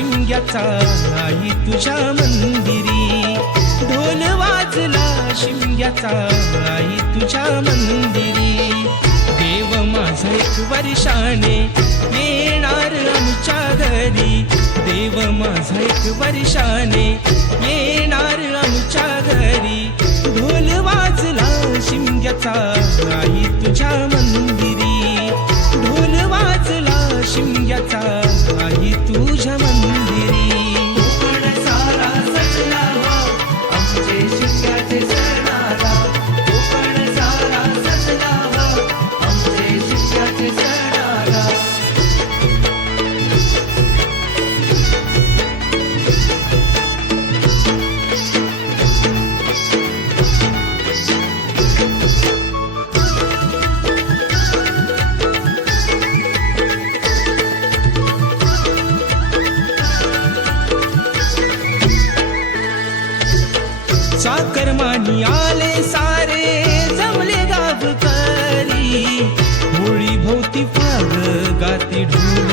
शिमग्याचा आई तुझ्या मंदिरी, ढोल वाजला शिमग्याचा आई तुझ्या मंदिरी. देव माझा एक वर्षाने येणार आमच्या घरी, देव माझा एक वर्षाने येणार आमच्या घरी. ढोल वाजला शिमग्याचा आई तुझ्या मंदिरी, ढोल वाजला शिमग्याचा आई तुझ्या मंदिरी. कोकण सारा सजला आमचे शिमग्याचे सणाला, कोकण सारा सजला आमचे शिमग्याचे सणाला. चाकरमानी आले सारे जमले गावकरी, होळी भोवती फाग गाती ढोल